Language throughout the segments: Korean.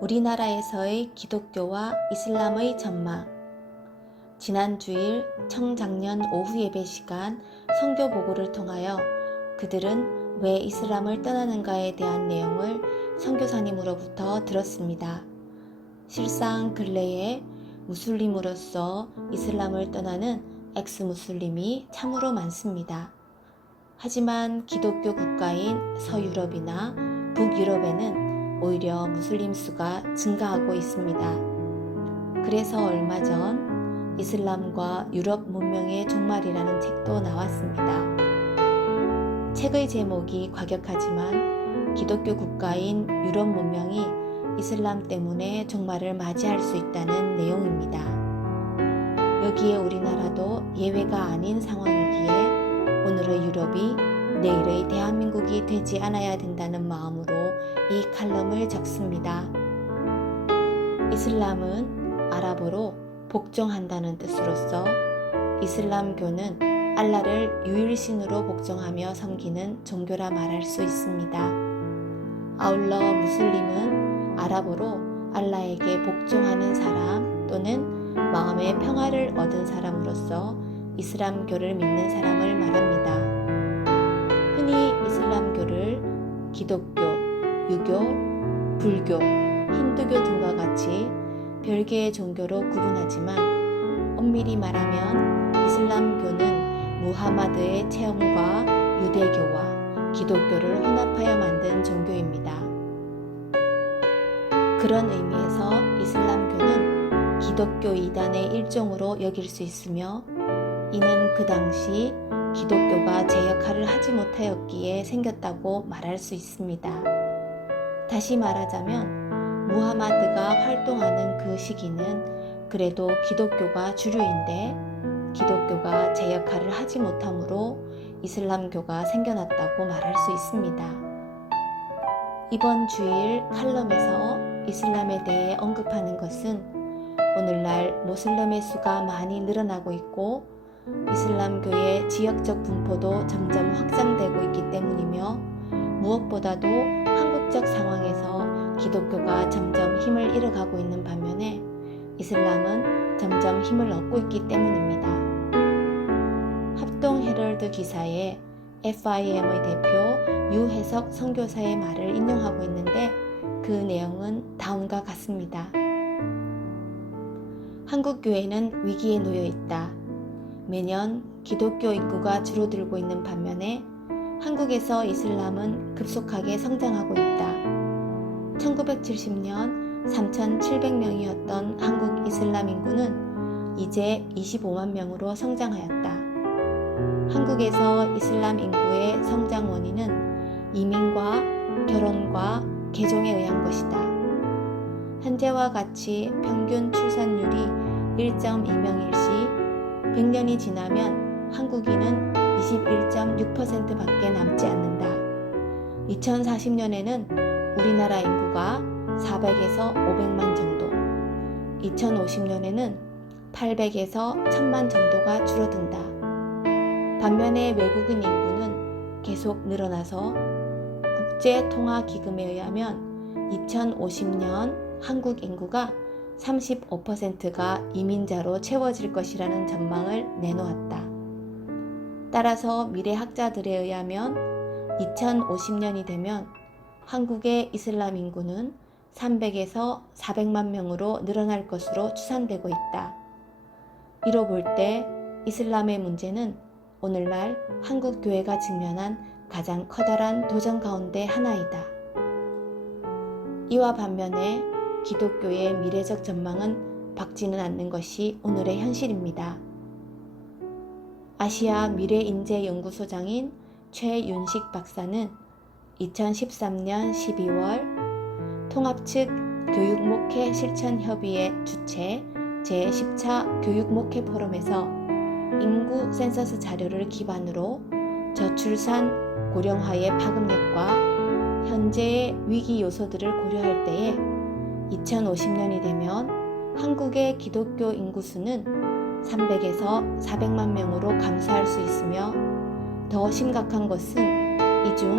우리나라에서의 기독교와 이슬람의 전망. 지난 주일 청작년 오후 예배 시간 선교 보고를 통하여 그들은 왜 이슬람을 떠나는가에 대한 내용을 선교사님으로부터 들었습니다. 실상 근래에 무슬림으로서 이슬람을 떠나는 엑스무슬림이 참으로 많습니다. 하지만 기독교 국가인 서유럽이나 북유럽에는 오히려 무슬림 수가 증가하고 있습니다. 그래서 얼마 전 이슬람과 유럽 문명의 종말이라는 책도 나왔습니다. 책의 제목이 과격하지만 기독교 국가인 유럽 문명이 이슬람 때문에 종말을 맞이할 수 있다는 내용입니다. 여기에 우리나라도 예외가 아닌 상황이기에 오늘의 유럽이 내일의 대한민국이 되지 않아야 된다는 마음으로 이 칼럼을 적습니다. 이슬람은 아랍어로 복종한다는 뜻으로서 이슬람교는 알라를 유일신으로 복종하며 섬기는 종교라 말할 수 있습니다. 아울러 무슬림은 아랍어로 알라에게 복종하는 사람 또는 마음의 평화를 얻은 사람으로서 이슬람교를 믿는 사람을 말합니다. 흔히 이슬람교를 기독교, 유교, 불교, 힌두교 등과 같이 별개의 종교로 구분하지만 엄밀히 말하면 이슬람교는 무하마드의 체험과 유대교와 기독교를 혼합하여 만든 종교입니다. 그런 의미에서 이슬람교는 기독교 이단의 일종으로 여길 수 있으며 이는 그 당시 기독교가 제 역할을 하지 못하였기에 생겼다고 말할 수 있습니다. 다시 말하자면 무하마드가 활동하는 그 시기는 그래도 기독교가 주류인데 기독교가 제 역할을 하지 못하므로 이슬람교가 생겨났다고 말할 수 있습니다. 이번 주일 칼럼에서 이슬람에 대해 언급하는 것은 오늘날 모슬림의 수가 많이 늘어나고 있고 이슬람교의 지역적 분포도 점점 확장되고 있기 때문이며 무엇보다도 한국적 상황에서 기독교가 점점 힘을 잃어가고 있는 반면에 이슬람은 점점 힘을 얻고 있기 때문입니다. 합동 헤럴드 기사에 FIM의 대표 유해석 선교사의 말을 인용하고 있는데 그 내용은 다음과 같습니다. 한국 교회는 위기에 놓여 있다. 매년 기독교 인구가 줄어들고 있는 반면에 한국에서 이슬람은 급속하게 성장하고 있다. 1970년 3,700명이었던 한국 이슬람 인구는 이제 25만 명으로 성장하였다. 한국에서 이슬람 인구의 성장 원인은 이민과 결혼과 개종에 의한 것이다. 현재와 같이 평균 출산율이 1.2명일 시 100년이 지나면 한국인은 21.6% 밖에 남지 않는다. 2040년에는 우리나라 인구가 400에서 500만 정도, 2050년에는 800에서 1000만 정도가 줄어든다. 반면에 외국인 인구는 계속 늘어나서 국제통화기금에 의하면 2050년 한국 인구가 35%가 이민자로 채워질 것이라는 전망을 내놓았다. 따라서 미래학자들에 의하면 2050년이 되면 한국의 이슬람 인구는 300에서 400만 명으로 늘어날 것으로 추산되고 있다. 이로 볼 때 이슬람의 문제는 오늘날 한국 교회가 직면한 가장 커다란 도전 가운데 하나이다. 이와 반면에 기독교의 미래적 전망은 밝지는 않는 것이 오늘의 현실입니다. 아시아 미래인재연구소장인 최윤식 박사는 2013년 12월 통합측 교육목회 실천협의회 주최 제10차 교육목회 포럼에서 인구 센서스 자료를 기반으로 저출산 고령화의 파급력과 현재의 위기 요소들을 고려할 때에 2050년이 되면 한국의 기독교 인구수는 300에서 400만 명으로 감소할 수 있으며 더 심각한 것은 이 중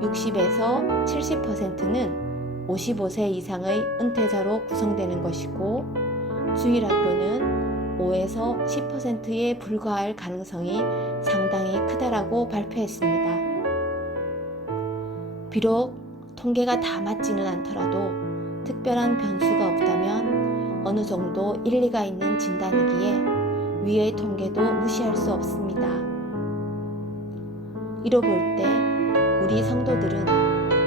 60에서 70%는 55세 이상의 은퇴자로 구성되는 것이고 주일학교는 5에서 10%에 불과할 가능성이 상당히 크다라고 발표했습니다. 비록 통계가 다 맞지는 않더라도 특별한 변수가 없다면 어느 정도 일리가 있는 진단이기에 위의 통계도 무시할 수 없습니다. 이로 볼 때 우리 성도들은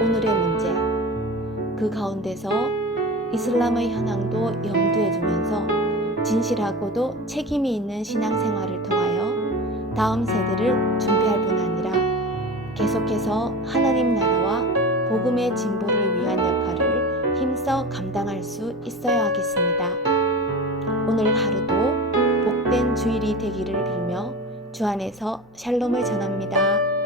오늘의 문제, 그 가운데서 이슬람의 현황도 염두에 두면서 진실하고도 책임이 있는 신앙생활을 통하여 다음 세대를 준비할 뿐 아니라 계속해서 하나님 나라와 복음의 진보를 위한 역할을 힘써 감당할 수 있어야 하겠습니다. 오늘 하루도 복된 주일이 되기를 빌며 주 안에서 샬롬을 전합니다.